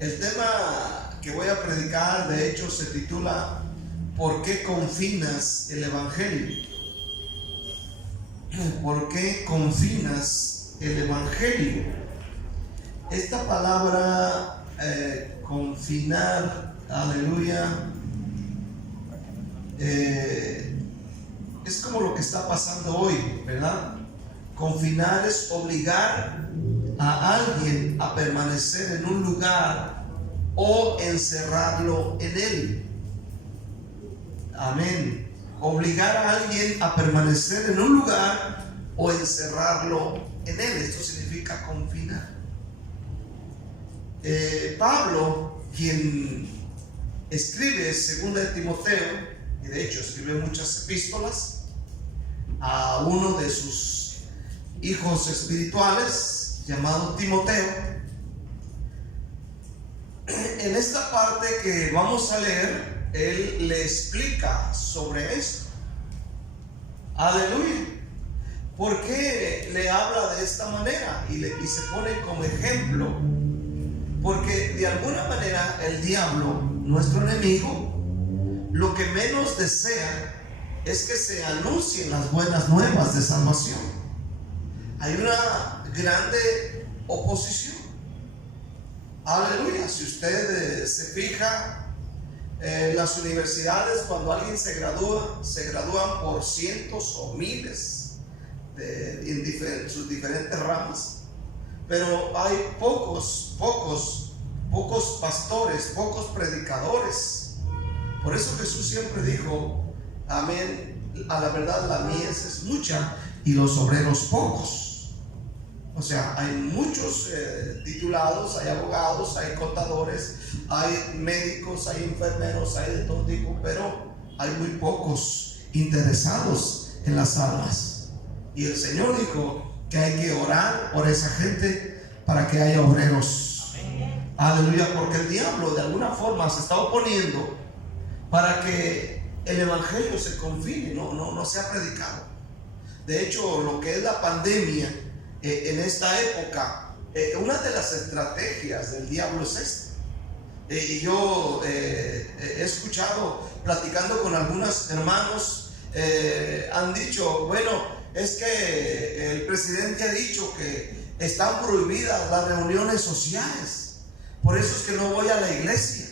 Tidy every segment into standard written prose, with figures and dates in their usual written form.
El tema que voy a predicar, de hecho, se titula ¿Por qué confinas el Evangelio? ¿Por qué confinas el Evangelio? Esta palabra confinar, aleluya, es como lo que está pasando hoy, ¿verdad? Confinar es obligar a alguien a permanecer en un lugar o encerrarlo en él. Amén. Obligar a alguien a permanecer en un lugar o encerrarlo en él. Esto significa confinar. Pablo, quien escribe 2 de Timoteo, y de hecho escribe muchas epístolas a uno de sus hijos espirituales llamado Timoteo, en esta parte que vamos a leer, él le explica sobre esto. Aleluya. ¿Por qué le habla de esta manera? Y se pone como ejemplo. Porque de alguna manera el diablo, nuestro enemigo, lo que menos desea es que se anuncien las buenas nuevas de salvación. Hay una grande oposición. Aleluya. Si usted se fija, las universidades, cuando alguien se gradúan por cientos o miles en sus diferentes ramas. Pero hay pocos pastores, pocos predicadores. Por eso Jesús siempre dijo, amén, a la verdad la mies es mucha y los obreros pocos. O sea, hay muchos titulados, hay abogados, hay contadores, hay médicos, hay enfermeros, hay de todo tipo, pero hay muy pocos interesados en las almas. Y el Señor dijo que hay que orar por esa gente para que haya obreros. Amén. Aleluya, porque el diablo de alguna forma se está oponiendo para que el evangelio se confine, no sea predicado. De hecho, lo que es la pandemia en esta época, una de las estrategias del diablo es esta. Y yo he escuchado, platicando con algunos hermanos, han dicho, bueno, es que el presidente ha dicho que están prohibidas las reuniones sociales, por eso es que no voy a la iglesia.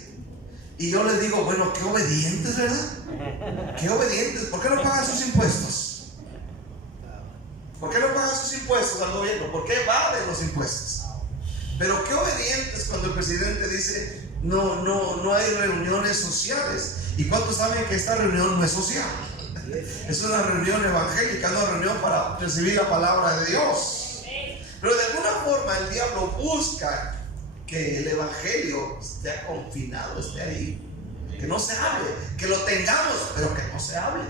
Y yo les digo, bueno, qué obedientes, ¿verdad? Qué obedientes. ¿Por qué no pagan sus impuestos? ¿Por qué no pagan sus impuestos al gobierno? ¿Por qué evaden los impuestos? Pero qué obedientes cuando el presidente dice no hay reuniones sociales. ¿Y cuántos saben que esta reunión no es social? Es una reunión evangélica, una reunión para recibir la palabra de Dios. Pero de alguna forma el diablo busca que el evangelio esté confinado, esté ahí, que no se hable, que lo tengamos, pero que no se hable.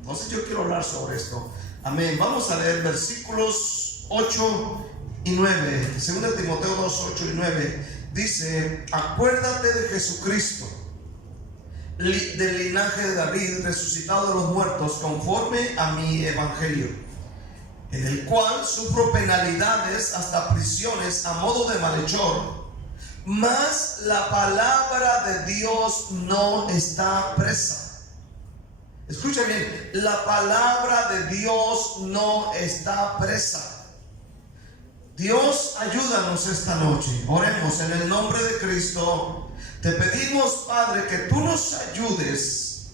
Entonces yo quiero hablar sobre esto. Amén. Vamos a leer versículos 8 y 9. 2 Timoteo 2, 8 y 9. Dice: acuérdate de Jesucristo, del linaje de David, resucitado de los muertos, conforme a mi evangelio, en el cual sufro penalidades hasta prisiones a modo de malhechor, mas la palabra de Dios no está presa. Escucha bien, la palabra de Dios no está presa. Dios, ayúdanos esta noche. Oremos en el nombre de Cristo. Te pedimos, Padre, que tú nos ayudes,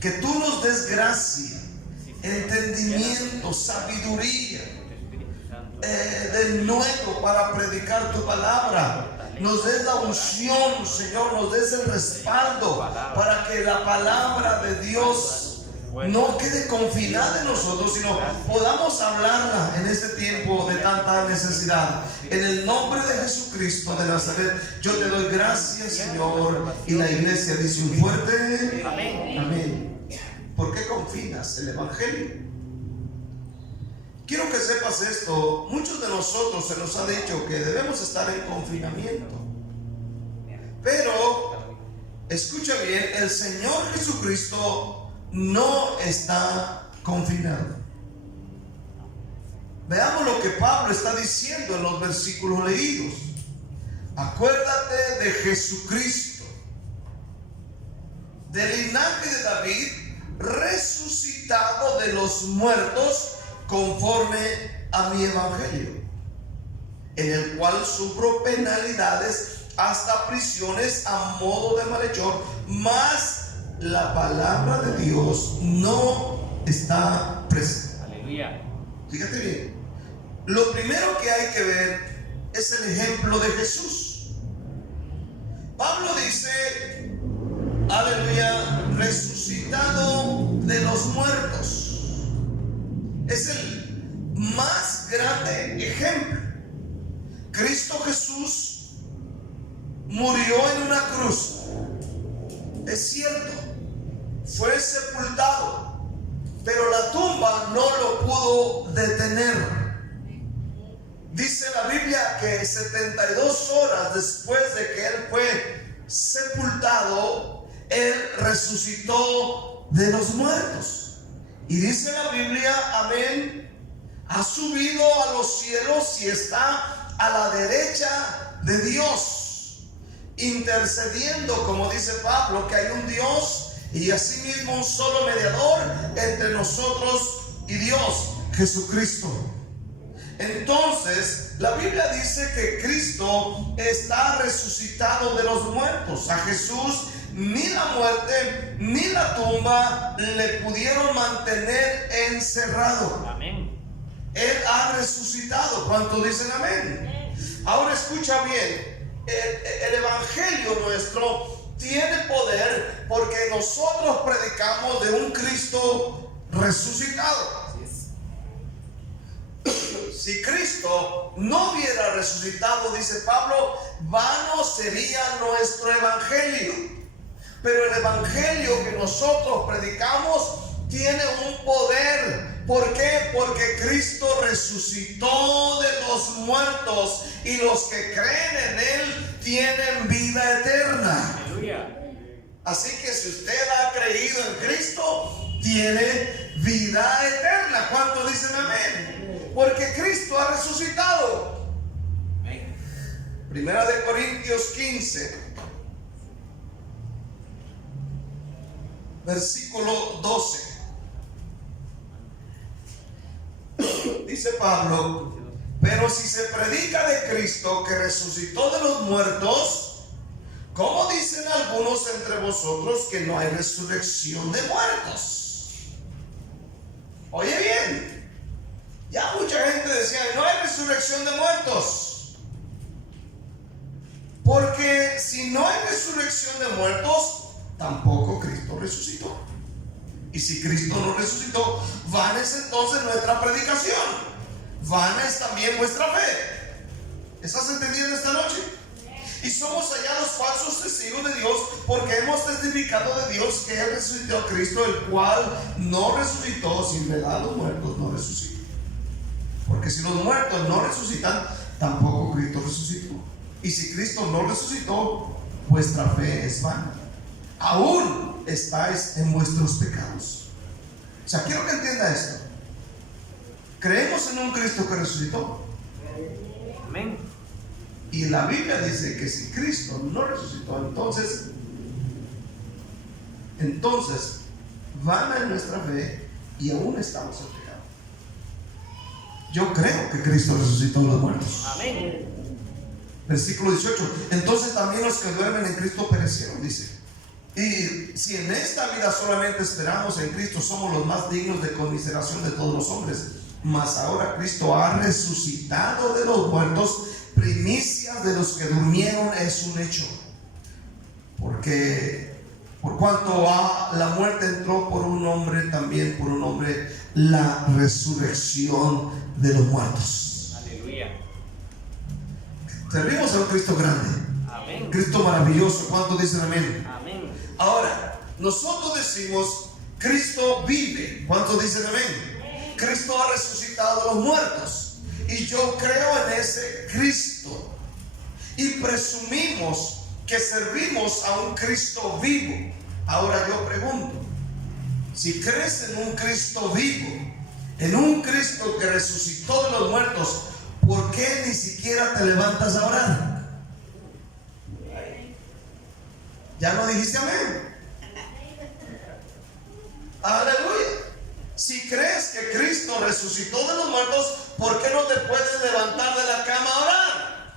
que tú nos des gracia, entendimiento, sabiduría, de nuevo para predicar tu palabra. Nos des la unción, Señor, nos des el respaldo para que la palabra de Dios no quede confinada en nosotros, sino podamos hablarla en este tiempo de tanta necesidad. En el nombre de Jesucristo de Nazaret, yo te doy gracias, Señor. Y la iglesia dice un fuerte amén. Amén. ¿Por qué confinas el evangelio? Quiero que sepas esto. Muchos de nosotros se nos ha dicho que debemos estar en confinamiento, pero escucha bien, el Señor Jesucristo no está confinado. Veamos lo que Pablo está diciendo en los versículos leídos. Acuérdate de Jesucristo, del linaje de David, resucitado de los muertos conforme a mi evangelio, en el cual sufro penalidades hasta prisiones a modo de malhechor, mas la palabra de Dios no está presente. Aleluya. Fíjate bien, lo primero que hay que ver es el ejemplo de Jesús. Pablo dice, aleluya, resucitado de los muertos. Es el más grande ejemplo. Cristo Jesús murió en una cruz. Es cierto, fue sepultado, pero la tumba no lo pudo detener. Dice la Biblia que 72 horas después de que él fue sepultado, él resucitó de los muertos. Y dice la Biblia, amén, ha subido a los cielos y está a la derecha de Dios, intercediendo, como dice Pablo, que hay un Dios y asimismo un solo mediador entre nosotros y Dios, Jesucristo. Entonces, la Biblia dice que Cristo está resucitado de los muertos. A Jesús ni la muerte ni la tumba le pudieron mantener encerrado. Amén. Él ha resucitado. ¿Cuántos dicen amén? Ahora escucha bien, el evangelio nuestro tiene poder porque nosotros predicamos de un Cristo resucitado. Si Cristo no hubiera resucitado, dice Pablo, vano sería nuestro evangelio. Pero el evangelio que nosotros predicamos tiene un poder. ¿Por qué? Porque Cristo resucitó de los muertos y los que creen en Él tienen vida eterna. Aleluya. Así que si usted ha creído en Cristo, tiene vida eterna. ¿Cuántos dicen amén? Porque Cristo ha resucitado. Primera de Corintios 15, versículo 12. Dice Pablo, pero si se predica de Cristo que resucitó de los muertos, ¿cómo dicen algunos entre vosotros que no hay resurrección de muertos? Oye bien, ya mucha gente decía, no hay resurrección de muertos. Porque si no hay resurrección de muertos, tampoco Cristo resucitó. Y si Cristo no resucitó, vana es entonces nuestra predicación. Vana es también vuestra fe. ¿Estás entendiendo esta noche? Y somos hallados falsos testigos de Dios porque hemos testificado de Dios que Él resucitó a Cristo, el cual no resucitó. Si en verdad los muertos no resucitan. Porque si los muertos no resucitan, tampoco Cristo resucitó. Y si Cristo no resucitó, vuestra fe es vana. Aún estáis en vuestros pecados. O sea, quiero que entienda esto. Creemos en un Cristo que resucitó. Amén. Y la Biblia dice que si Cristo no resucitó, entonces vana es nuestra fe y aún estamos en pecado. Yo creo que Cristo resucitó a los muertos. Amén. Versículo 18. Entonces también los que duermen en Cristo perecieron, dice. Y si en esta vida solamente esperamos en Cristo, somos los más dignos de conmiseración de todos los hombres. Mas ahora Cristo ha resucitado de los muertos, primicias de los que durmieron es un hecho. Porque por cuanto la muerte entró por un hombre, también por un hombre la resurrección de los muertos. Aleluya. Servimos a un Cristo grande. Amén. Cristo maravilloso. ¿Cuántos dicen amén? Amén. Ahora, nosotros decimos Cristo vive. ¿Cuántos dicen amén? Cristo ha resucitado a los muertos. Y yo creo en ese Cristo. Y presumimos que servimos a un Cristo vivo. Ahora yo pregunto, si crees en un Cristo vivo, en un Cristo que resucitó de los muertos, ¿por qué ni siquiera te levantas a orar? Ya no dijiste amén. Aleluya. Si crees que Cristo resucitó de los muertos, ¿por qué no te puedes levantar de la cama a orar?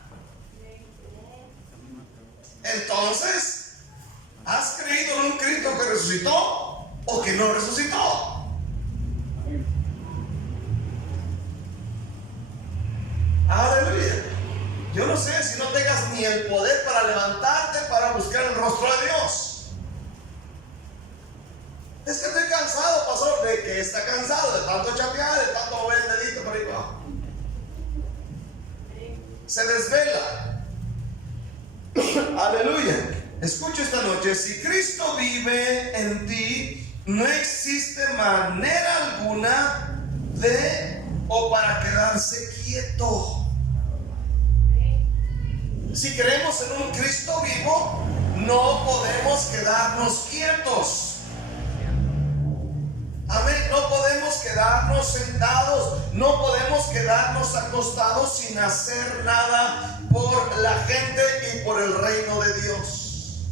Entonces, ¿has creído en un Cristo que resucitó o que no resucitó? Aleluya. Yo no sé si no tengas ni el poder para levantarte para buscar el rostro de Dios. Es que estoy cansado, pastor. ¿De que está cansado? De tanto chatear, de tanto mover el dedito por ahí abajo. Se desvela. Aleluya. Escucha esta noche: si Cristo vive en ti, no existe manera alguna de o para quedarse quieto. Si creemos en un Cristo vivo, no podemos quedarnos quietos. Amén. No podemos quedarnos sentados, no podemos quedarnos acostados sin hacer nada por la gente y por el reino de Dios.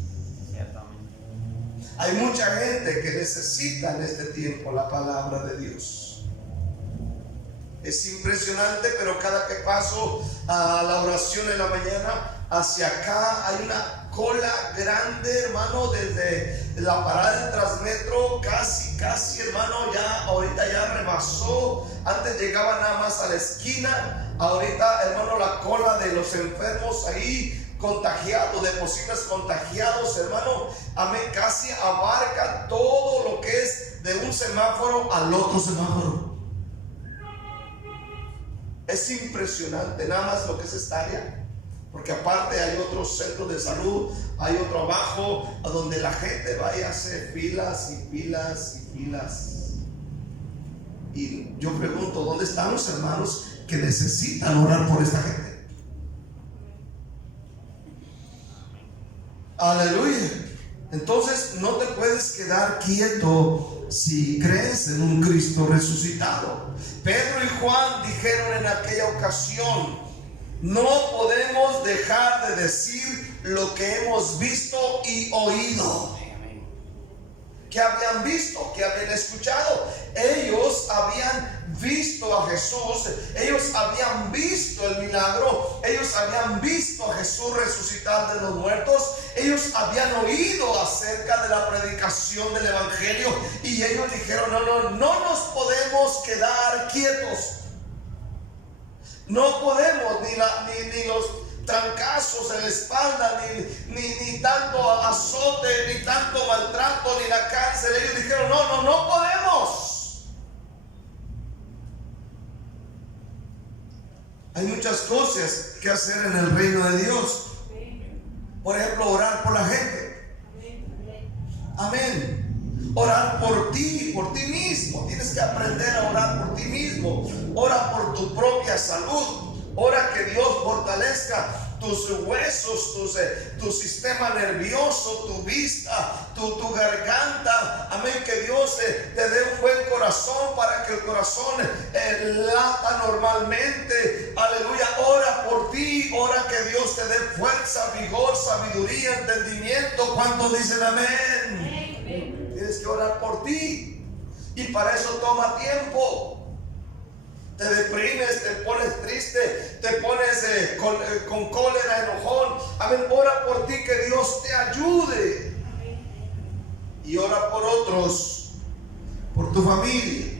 Hay mucha gente que necesita en este tiempo la palabra de Dios. Es impresionante, pero cada que paso a la oración en la mañana, hacia acá hay una cola grande, hermano, desde la parada del Transmetro, casi, hermano, ya ahorita ya rebasó. Antes llegaba nada más a la esquina, ahorita, hermano, la cola de los enfermos ahí contagiados, de posibles contagiados, hermano, amén, casi abarca todo lo que es de un semáforo al otro semáforo. Es impresionante nada más lo que es esta área. Porque aparte hay otros centros de salud, hay otro abajo, a donde la gente va y hace filas y filas y filas. Y yo pregunto, ¿dónde están los hermanos que necesitan orar por esta gente? Aleluya. Entonces no te puedes quedar quieto si crees en un Cristo resucitado. Pedro y Juan dijeron en aquella ocasión: no podemos dejar de decir lo que hemos visto y oído. ¿Qué habían visto? ¿Qué habían escuchado? Ellos habían visto a Jesús, ellos habían visto el milagro, ellos habían visto a Jesús resucitar de los muertos, ellos habían oído acerca de la predicación del evangelio, y ellos dijeron: no nos podemos quedar quietos. No podemos, ni los trancazos en la espalda, ni tanto azote, ni tanto maltrato, ni la cárcel. Ellos dijeron: no podemos. Hay muchas cosas que hacer en el reino de Dios. Por ejemplo, orar por la gente. Amén. Orar por ti mismo. Tienes que aprender a orar por ti mismo. Ora por tu propia salud. Ora que Dios fortalezca tus huesos, tu sistema nervioso, tu vista, tu garganta. Amén. Que Dios te dé un buen corazón para que el corazón lata normalmente. Aleluya. Ora por ti. Ora que Dios te dé fuerza, vigor, sabiduría, entendimiento. ¿Cuántos dicen amén? Tienes que orar por ti, y para eso toma tiempo. Te deprimes, te pones triste, te pones con cólera, enojón. Amén. Ora por ti, que Dios te ayude. Y ora por otros, por tu familia.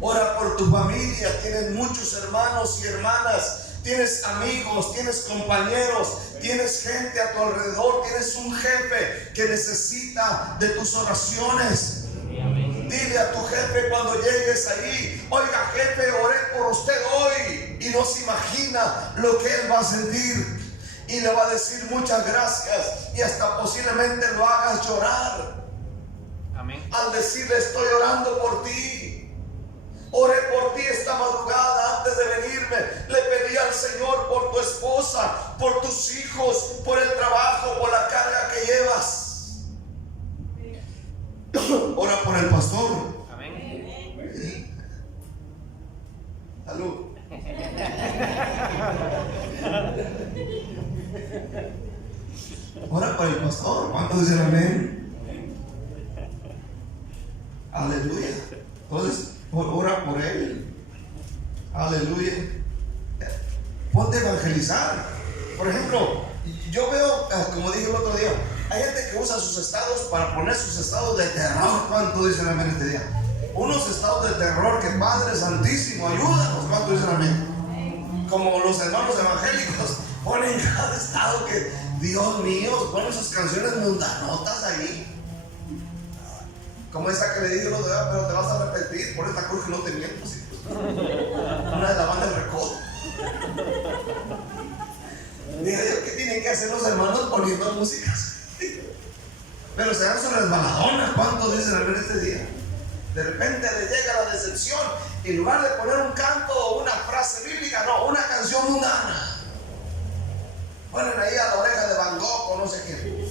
Ora por tu familia. Tienes muchos hermanos y hermanas. Tienes amigos, tienes compañeros, tienes gente a tu alrededor, tienes un jefe que necesita de tus oraciones. Dile a tu jefe cuando llegues ahí: oiga, jefe, oré por usted hoy. Y no se imagina lo que él va a sentir. Y le va a decir muchas gracias, y hasta posiblemente lo hagas llorar. Amén. Al decirle: estoy orando por ti. Oré por ti esta madrugada antes de venirme. Le pedí al Señor por tu esposa, por tus hijos, por el trabajo, por la carga que llevas. Ora por el pastor. Amén. Salud. Ora por el pastor. ¿Cuántos dicen amén? Aleluya. Entonces, ora por él. Aleluya. Ponte a evangelizar. Por ejemplo, yo veo, como dije el otro día, hay gente que usa sus estados para poner sus estados de terror. ¿Cuántos dicen amén este día? Unos estados de terror que Padre Santísimo, ayúdanos. ¿Cuántos dicen amén? Como los hermanos evangélicos ponen cada estado que, Dios mío, ponen sus canciones mundanotas ahí. Como esa que le dije el otro día, pero te vas a arrepentir por esta cruz que no te miento. ¿Sí? Una de la banda del Recodo. Diga yo, ¿qué tienen que hacer los hermanos poniendo músicas? Pero se dan sus resbaladonas. ¿Cuántos dicen amén este día? De repente le llega la decepción. En lugar de poner un canto o una frase bíblica, no, una canción mundana. Ponen ahí a la oreja de Van Gogh o no sé qué.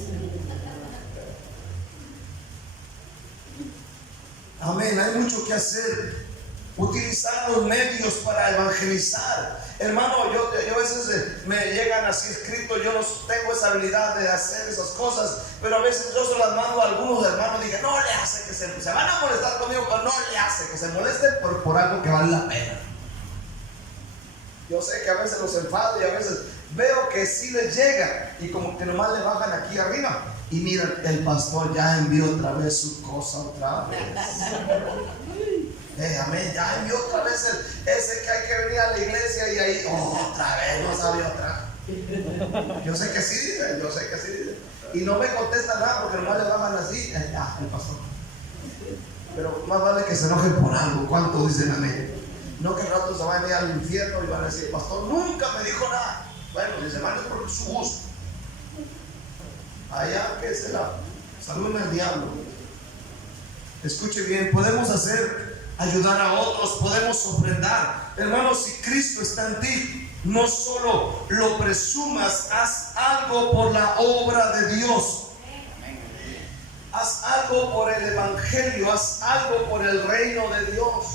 Amén, hay mucho que hacer. Utilizar los medios para evangelizar. Hermano, yo a veces me llegan así escritos. Yo no tengo esa habilidad de hacer esas cosas, pero a veces yo se las mando a algunos hermanos. Dije, no le hace que se van a molestar conmigo, pero no le hace que se molesten por algo que vale la pena. Yo sé que a veces los enfado y a veces veo que sí les llega y como que nomás le bajan aquí arriba. Y miren, el pastor ya envió otra vez su cosa otra vez. Amén, ya envió otra vez ese que hay que venir a la iglesia y ahí otra vez, no sabe otra. Yo sé que sí dice, y no me contesta nada porque nomás le bajan así, el pastor. Pero más vale que se enojen por algo. ¿Cuántos dicen amén? No que el rato se van a ir al infierno y van a decir, pastor nunca me dijo nada. Bueno, dice, van por su gusto. Allá que será, salúdame al diablo. Escuche bien, podemos ayudar a otros, podemos ofrendar. Hermanos, si Cristo está en ti, no solo lo presumas, haz algo por la obra de Dios. Haz algo por el evangelio, haz algo por el reino de Dios.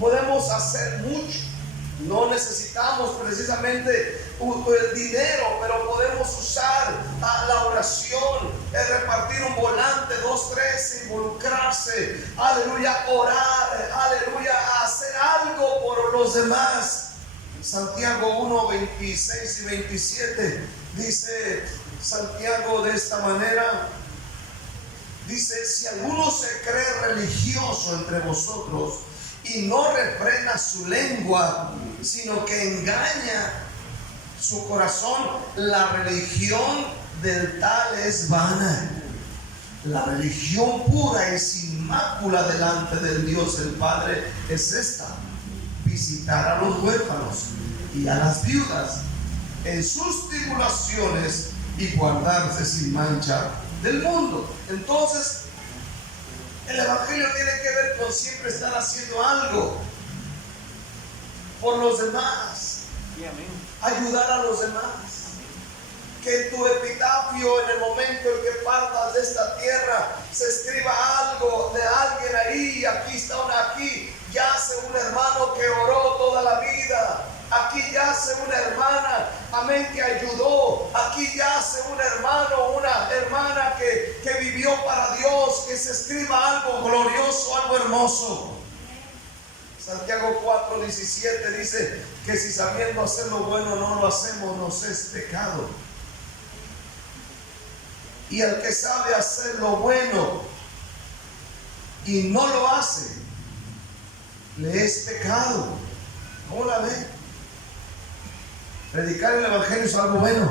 Podemos hacer mucho. No necesitamos precisamente el dinero, pero podemos usar la oración, repartir un volante, 2, 3, involucrarse, aleluya, orar, aleluya, hacer algo por los demás. Santiago 1, 26 y 27 dice Santiago de esta manera. Dice, si alguno se cree religioso entre vosotros y no refrena su lengua, sino que engaña su corazón, la religión del tal es vana. La religión pura y sin mácula delante del Dios el Padre es esta: visitar a los huérfanos y a las viudas en sus tribulaciones y guardarse sin mancha del mundo. Entonces, el evangelio tiene que ver con siempre estar haciendo algo por los demás, ayudar a los demás. Que en tu epitafio, en el momento en que partas de esta tierra, se escriba algo de alguien ahí. Aquí está aquí yace un hermano que oró toda la vida. Aquí yace una hermana, amén, que ayudó. Aquí yace un hermano, una hermana que vivió para Dios. Que se escriba algo glorioso, algo hermoso. Santiago 4:17 dice que si sabiendo hacer lo bueno no lo hacemos, nos es pecado. Y el que sabe hacer lo bueno y no lo hace, le es pecado. ¿Cómo la ven? Predicar el evangelio es algo bueno.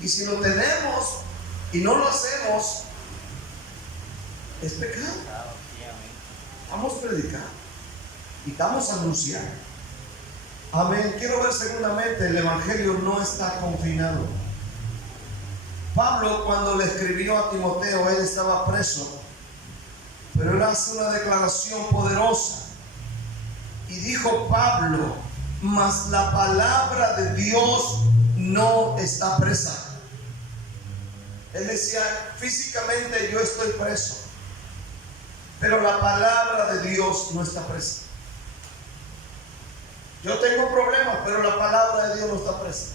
Y si lo tenemos y no lo hacemos, es pecado. Vamos a predicar y vamos a anunciar. Amén. Quiero ver segundamente, el evangelio no está confinado. Pablo, cuando le escribió a Timoteo, él estaba preso, pero él hace una declaración poderosa y dijo Pablo: mas la palabra de Dios no está presa. Él decía, físicamente yo estoy preso, pero la palabra de Dios no está presa. Yo tengo problemas, pero la palabra de Dios no está presa.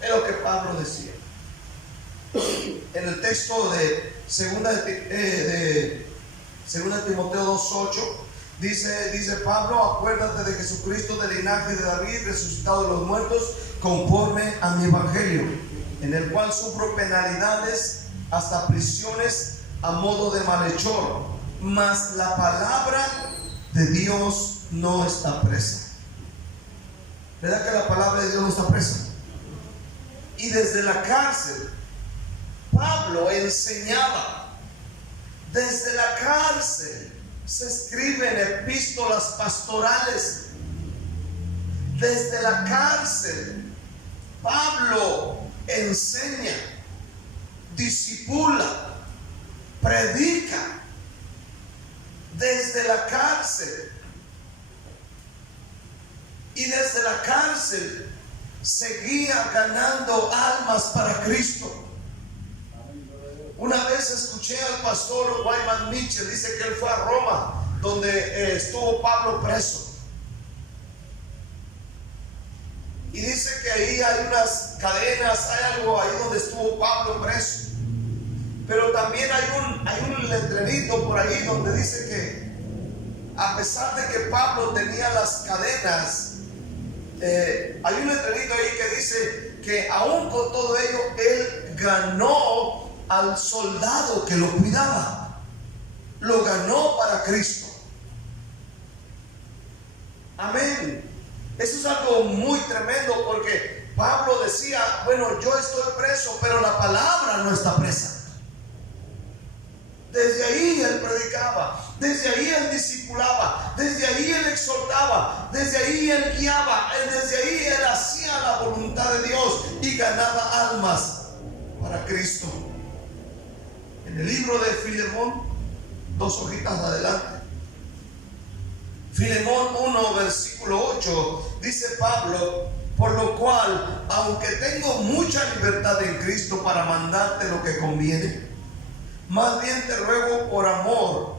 Es lo que Pablo decía. en el texto de 2 Timoteo 2:8, dice Pablo: acuérdate de Jesucristo, del linaje de David, resucitado de los muertos, conforme a mi evangelio, en el cual sufro penalidades, hasta prisiones, a modo de malhechor, mas la palabra de Dios no está presa. ¿Verdad que la palabra de Dios no está presa? Y desde la cárcel Pablo enseñaba. Desde la cárcel se escriben epístolas pastorales. Desde la cárcel Pablo enseña, discipula, predica. Desde la cárcel. Y desde la cárcel seguía ganando almas para Cristo. Una vez escuché al pastor Wyman Mitchell, dice que él fue a Roma, donde estuvo Pablo preso. Y dice que ahí hay unas cadenas, hay algo ahí donde estuvo Pablo preso. Pero también hay un letrerito por ahí donde dice que a pesar de que Pablo tenía las cadenas, hay un letrerito ahí que dice que aún con todo ello él ganó al soldado que lo cuidaba. Lo ganó para Cristo. Amén. Eso es algo muy tremendo, porque Pablo decía: bueno, yo estoy preso, pero la palabra no está presa. Desde ahí él predicaba, desde ahí él discipulaba, desde ahí él exhortaba, desde ahí él guiaba, desde ahí él hacía la voluntad de Dios y ganaba almas para Cristo. En el libro de Filemón, 2 hojitas adelante, Filemón 1 versículo 8, dice Pablo: por lo cual, aunque tengo mucha libertad en Cristo para mandarte lo que conviene, más bien te ruego por amor,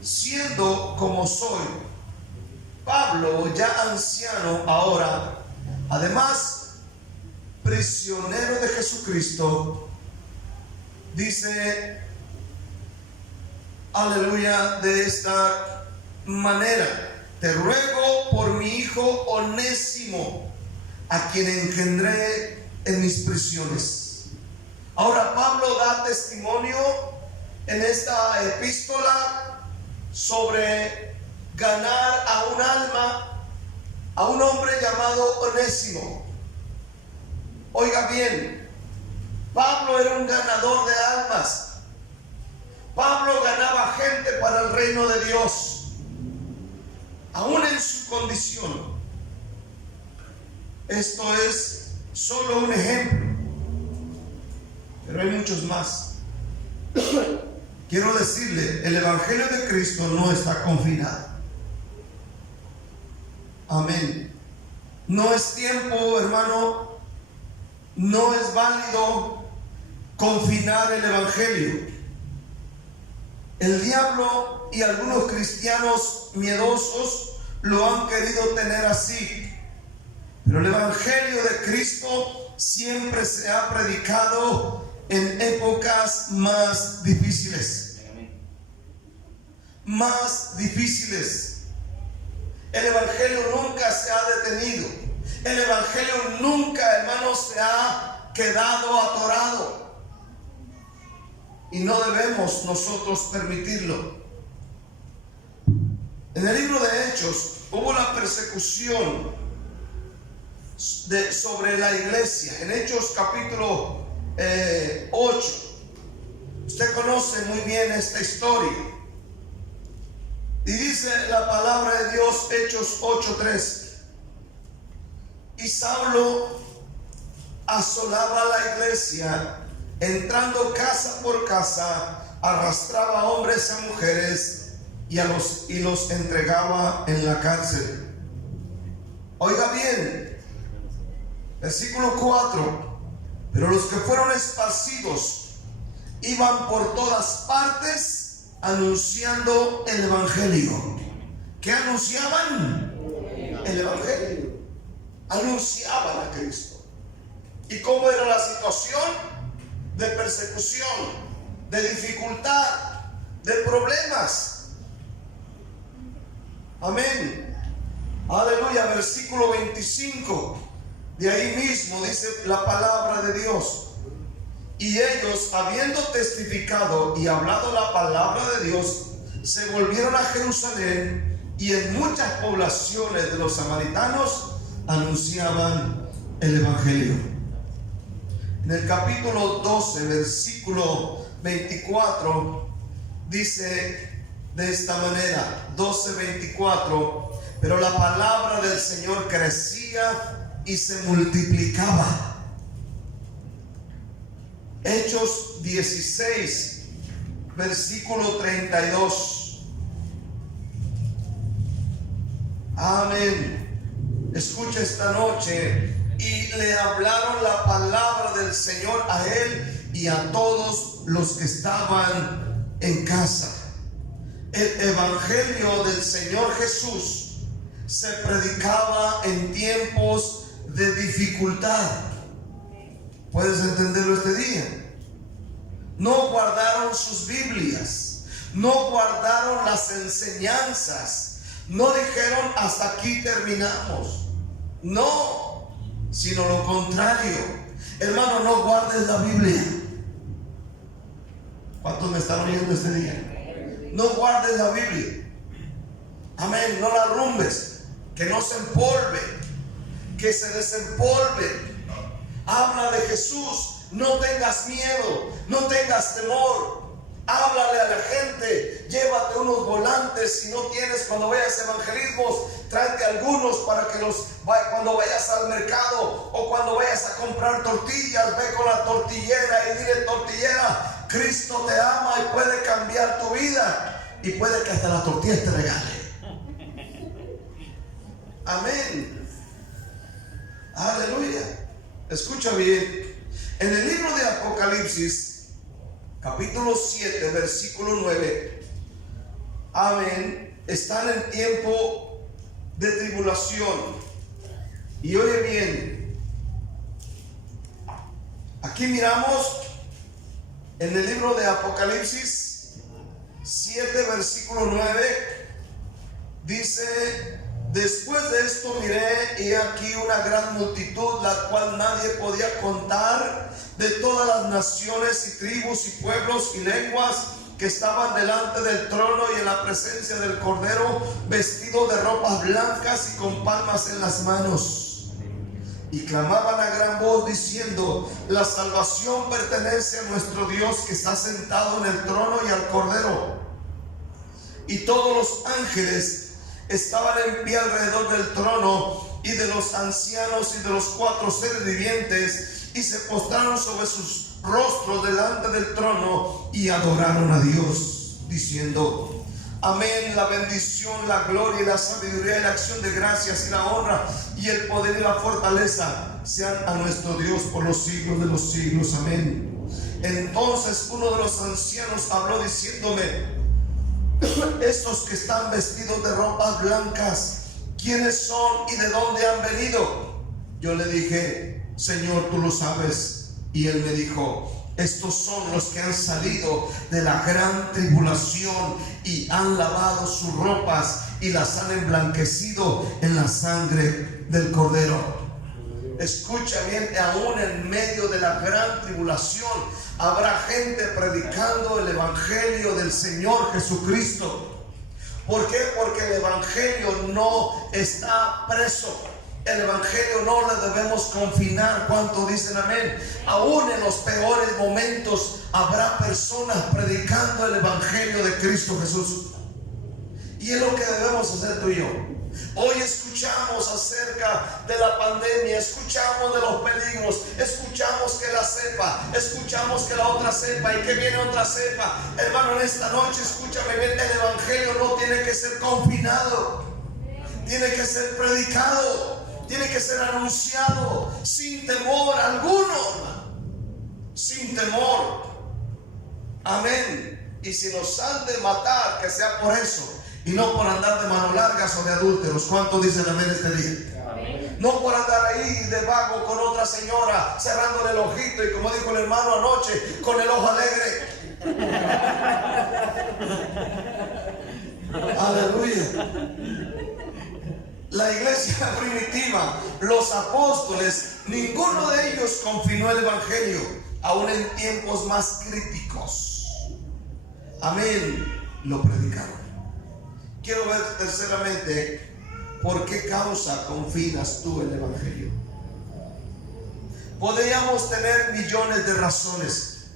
siendo como soy, Pablo, ya anciano ahora, además prisionero de Jesucristo, dice, aleluya, de esta manera: te ruego por mi hijo Onésimo, a quien engendré en mis prisiones. Ahora Pablo da testimonio en esta epístola sobre ganar a un alma, a un hombre llamado Onésimo. Oiga bien, Pablo era un ganador de almas. Pablo ganaba gente para el reino de Dios, aún en su condición. Esto es solo un ejemplo, pero hay muchos más. Quiero decirle, el evangelio de Cristo no está confinado. Amén. No es tiempo, hermano, no es válido confinar el evangelio. El diablo y algunos cristianos miedosos lo han querido tener así. Pero el evangelio de Cristo siempre se ha predicado en épocas más difíciles. Más difíciles. El evangelio nunca se ha detenido. El evangelio nunca, hermanos, se ha quedado atorado. Y no debemos nosotros permitirlo. En el libro de Hechos hubo la persecución sobre la iglesia. En Hechos capítulo 8. Usted conoce muy bien esta historia. Y dice la palabra de Dios, Hechos 8:3: y Saulo asolaba la iglesia, entrando casa por casa, arrastraba a hombres y a mujeres y los entregaba en la cárcel. Oiga bien, versículo 4: pero los que fueron esparcidos iban por todas partes anunciando el evangelio. ¿Qué anunciaban? El evangelio. Anunciaban a Cristo. ¿Y cómo era la situación? de persecución, de dificultad, de problemas. Amén. Aleluya. Versículo 25. De ahí mismo dice la palabra de Dios. Y ellos, habiendo testificado y hablado la palabra de Dios, se volvieron a Jerusalén, y en muchas poblaciones de los samaritanos anunciaban el evangelio. En el capítulo 12, versículo 24, dice de esta manera, 12:24, pero la palabra del Señor crecía y se multiplicaba. Hechos 16, versículo 32. Amén. Escucha esta noche. Y le hablaron la palabra del Señor a él y a todos los que estaban en casa. El evangelio del Señor Jesús se predicaba en tiempos de dificultad. ¿Puedes entenderlo este día? No guardaron sus Biblias, no guardaron las enseñanzas, no dijeron hasta aquí terminamos. No, sino lo contrario. Hermano, no guardes la Biblia. ¿Cuántos me están oyendo este día? No guardes la Biblia. Amén. No la arrumbes, que no se empolve, que se desempolve. Habla de Jesús, no tengas miedo, no tengas temor. Háblale a la gente, llévate unos volantes. Si no tienes, cuando vayas a evangelismos, tráete algunos para que cuando vayas al mercado o cuando vayas a comprar tortillas, ve con la tortillera y dile: tortillera, Cristo te ama y puede cambiar tu vida, y puede que hasta la tortilla te regale. Amén. Aleluya. Escucha bien. En el libro de Apocalipsis, capítulo 7, versículo 9. Amén. Están en tiempo de tribulación. Y oye bien. Aquí miramos en el libro de Apocalipsis 7, versículo 9. Dice: después de esto miré, y aquí una gran multitud, la cual nadie podía contar, de todas las naciones y tribus y pueblos y lenguas, que estaban delante del trono y en la presencia del Cordero, vestidos de ropas blancas y con palmas en las manos. Y clamaban a gran voz diciendo: la salvación pertenece a nuestro Dios, que está sentado en el trono, y al Cordero. Y todos los ángeles estaban en pie alrededor del trono y de los ancianos y de los 4 seres vivientes, y se postraron sobre sus rostros delante del trono y adoraron a Dios, diciendo: amén. La bendición, la gloria y la sabiduría y la acción de gracias y la honra y el poder y la fortaleza sean a nuestro Dios por los siglos de los siglos. Amén. Entonces uno de los ancianos habló diciéndome: estos que están vestidos de ropas blancas, ¿quiénes son y de dónde han venido? Yo le dije: Señor, tú lo sabes. Y él me dijo: estos son los que han salido de la gran tribulación y han lavado sus ropas y las han emblanquecido en la sangre del Cordero. Escucha bien, aún en medio de la gran tribulación habrá gente predicando el evangelio del Señor Jesucristo. ¿Por qué? Porque el evangelio no está preso. El evangelio no le debemos confinar. ¿Cuánto dicen amén? Aún en los peores momentos habrá personas predicando el evangelio de Cristo Jesús. Y es lo que debemos hacer tú y yo. Hoy escuchamos acerca de la pandemia, escuchamos de los peligros, escuchamos que la cepa, escuchamos que la otra cepa y que viene otra cepa. Hermano, en esta noche escúchame bien, el evangelio no tiene que ser confinado, tiene que ser predicado, tiene que ser anunciado sin temor alguno, sin temor. Amén. Y si nos han de matar, que sea por eso y no por andar de manos largas o de adúlteros. ¿Cuántos dicen amén este día? Amén. no por andar ahí de vago con otra señora, cerrándole el ojito y como dijo el hermano anoche, con el ojo alegre. Aleluya. La iglesia primitiva, los apóstoles, ninguno de ellos confinó el evangelio, aún en tiempos más críticos. Amén, lo predicaron. Quiero ver terceramente, ¿por qué causa confinas tú el evangelio? Podríamos tener millones de razones.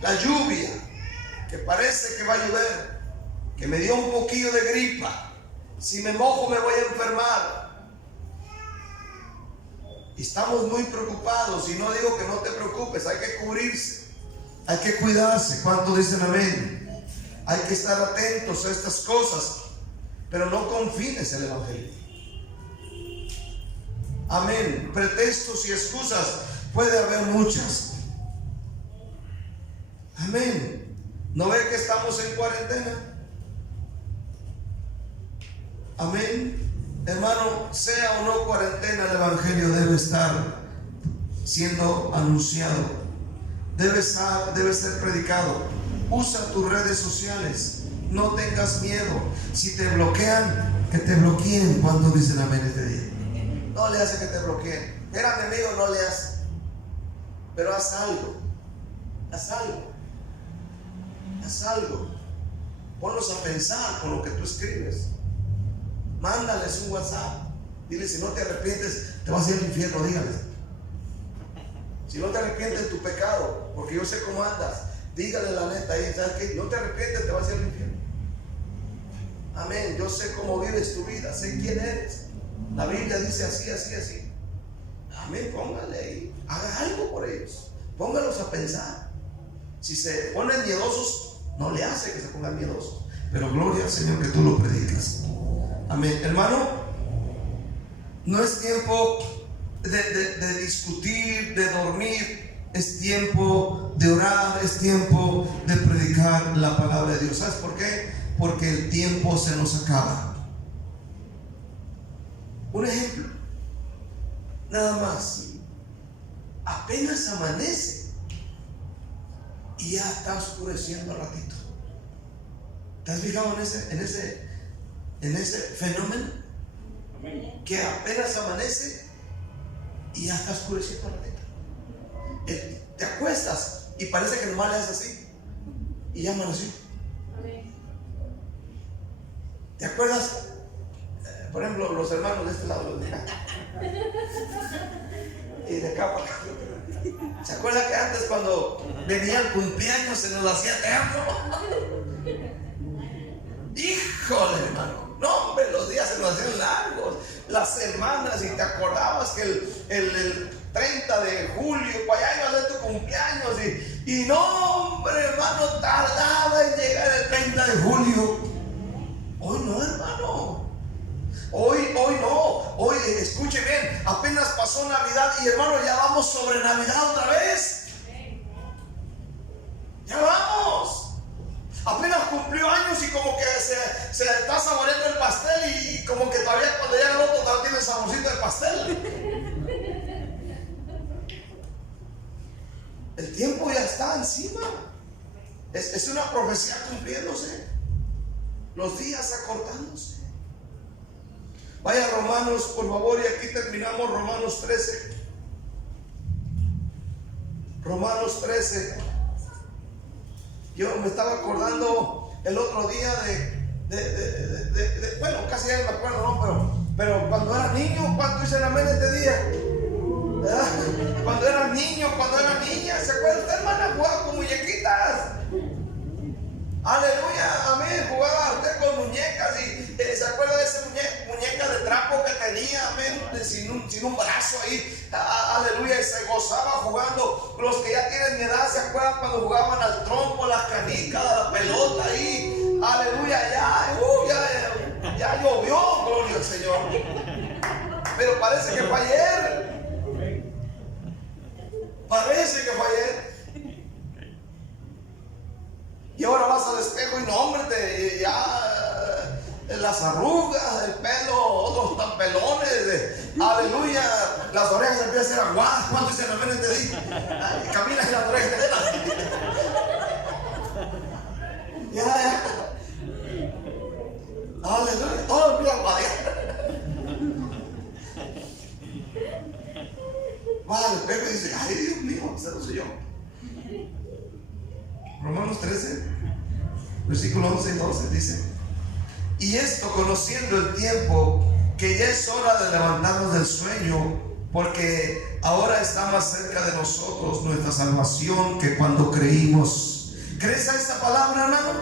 La lluvia, que parece que va a llover, que me dio un poquillo de gripa. Si me mojo me voy a enfermar. Estamos muy preocupados y no digo que no te preocupes, hay que cubrirse, hay que cuidarse. ¿Cuántos dicen amén? Hay que estar atentos a estas cosas, pero no confines el evangelio. Amén. Pretextos y excusas puede haber muchas. Amén. ¿No ve que estamos en cuarentena? Amén. Hermano, sea o no cuarentena, el evangelio debe estar siendo anunciado, debe ser predicado. Usa tus redes sociales, no tengas miedo. Si te bloquean, que te bloqueen. Cuando dicen amén este día? No le hace que te bloqueen. Espérame, amigo, no le hace. Pero haz algo. Haz algo. Haz algo. Ponlos a pensar con lo que tú escribes. Mándales un WhatsApp. Dile, si no te arrepientes, te vas a ir al infierno. Dígales. Si no te arrepientes de tu pecado, porque yo sé cómo andas, dígale la neta ahí. ¿Sabes qué? No te arrepientes, te vas a ir al infierno. Amén. Yo sé cómo vives tu vida, sé quién eres. La Biblia dice así, así, así. Amén. Póngale ahí. Haga algo por ellos. Póngalos a pensar. Si se ponen miedosos, no le hace que se pongan miedosos. Pero gloria al Señor que tú lo predicas. Amén. Hermano, no es tiempo de discutir, de dormir. Es tiempo de orar, es tiempo de predicar la palabra de Dios. ¿Sabes por qué? Porque el tiempo se nos acaba. Un ejemplo, nada más. Apenas amanece y ya está oscureciendo al ratito. ¿Te has fijado en ese fenómeno? Que apenas amanece y ya está oscureciendo al ratito. Te acuestas y parece que nomás le haces así y ya amaneció. ¿Te acuerdas? Por ejemplo, los hermanos de este lado y de acá para acá. ¿Se acuerda que antes cuando venía el cumpleaños se nos hacía eterno? Híjole, hermano. No, hombre, los días se nos hacían largos, las semanas, y te acordabas que el 30 de julio, para allá iba a ser tu cumpleaños, y no, hombre, hermano, tardaba en llegar el 30 de julio. Hoy no, hermano. Hoy no. Hoy, escuche bien, apenas pasó Navidad y, hermano, ya vamos sobre Navidad otra vez. Ya vamos. Apenas cumplió años y como que se está saboreando el pastel, y como que todavía cuando llega el otro todavía tiene el saborcito del pastel. El tiempo ya está encima. Es una profecía cumpliéndose. Los días acortándose. Vaya a Romanos, por favor, y aquí terminamos. Romanos 13. Romanos 13. Yo me estaba acordando el otro día bueno, casi ya no me acuerdo, ¿no? Pero cuando era niño, ¿cuánto dicen amén este día? ¿Verdad? Cuando era niño, cuando era niña, ¿se acuerda usted, hermana? Jugaba con muñequitas. Aleluya, amén. Jugaba usted con muñecas y ¿se acuerda de esa muñeca de trapo que tenía, amén? Sin un brazo ahí. Aleluya, y se gozaba jugando. Los que ya tienen mi edad, ¿se acuerdan cuando jugaban al trompo, las canicas, la pelota ahí? Aleluya, ya llovió, gloria al Señor. Pero parece que fue ayer. Parece que fue ayer. Y ahora vas al espejo y no, hombre, las arrugas del pelo, otros tan pelones, aleluya, las orejas empiezan a ser aguadas. ¿Cuántos dicen amén? Entendí. Caminas y las orejas ya. Aleluya, todo empieza a aguadear. Va al espejo y dice: ay, Dios mío, ese no soy yo. Romanos 13, versículo 11 y 12 dice: y esto conociendo el tiempo, que ya es hora de levantarnos del sueño, porque ahora está más cerca de nosotros nuestra salvación que cuando creímos. ¿Crees a esta palabra, hermano?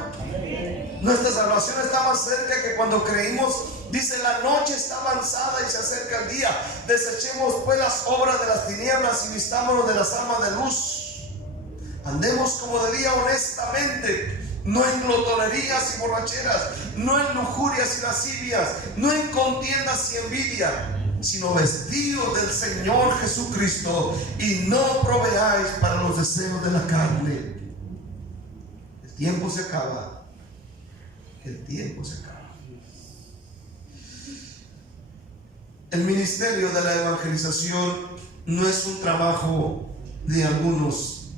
Nuestra salvación está más cerca que cuando creímos. Dice: la noche está avanzada y se acerca el día. Desechemos pues las obras de las tinieblas y vistámonos de las armas de luz. Andemos como de día honestamente, no en glotonerías y borracheras, no en lujurias y lascivias, no en contiendas y envidia, sino vestidos del Señor Jesucristo, y no proveáis para los deseos de la carne. El tiempo se acaba. El tiempo se acaba. El ministerio de la evangelización no es un trabajo de algunos,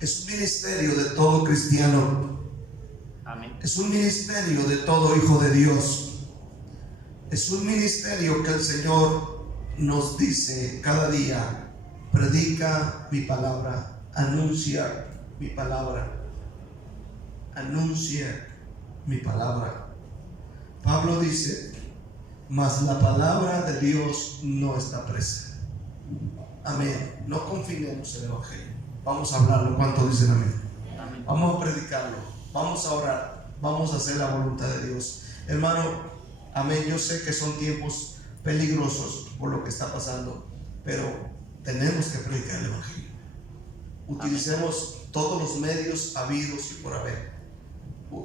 es un ministerio de todo cristiano. Amén. Es un ministerio de todo hijo de Dios. Es un ministerio que el Señor nos dice cada día: predica mi palabra, anuncia mi palabra, anuncia mi palabra. Pablo dice: mas la palabra de Dios no está presa. Amén. No confinemos el evangelio. Vamos a hablarlo. ¿Cuánto dicen amén? Amén. Vamos a predicarlo. Vamos a orar. Vamos a hacer la voluntad de Dios. Hermano, amén. Yo sé que son tiempos peligrosos por lo que está pasando, pero tenemos que predicar el evangelio. Utilicemos todos los medios habidos y por haber.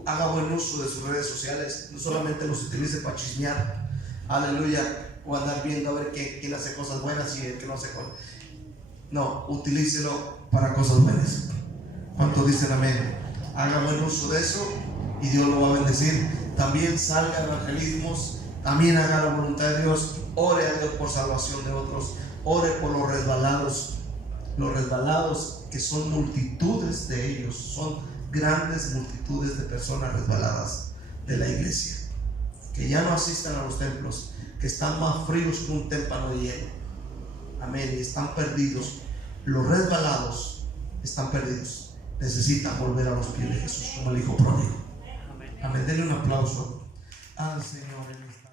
Haga buen uso de sus redes sociales. No solamente los utilice para chismear, aleluya, o andar viendo a ver quién hace cosas buenas y el que no hace cosas. No, utilícelo para cosas buenas. ¿Cuántos dicen amén? Haga buen uso de eso y Dios lo va a bendecir. También salga a evangelismos, también haga la voluntad de Dios. Ore a Dios por salvación de otros. Ore por los resbalados. Los resbalados, que son multitudes de ellos, son grandes multitudes de personas resbaladas de la iglesia, que ya no asistan a los templos, que están más fríos que un témpano de hielo. Amén. Y están perdidos. Los resbalados están perdidos. Necesitan volver a los pies de Jesús, como el hijo pródigo. Amén. Denle un aplauso al Señor en este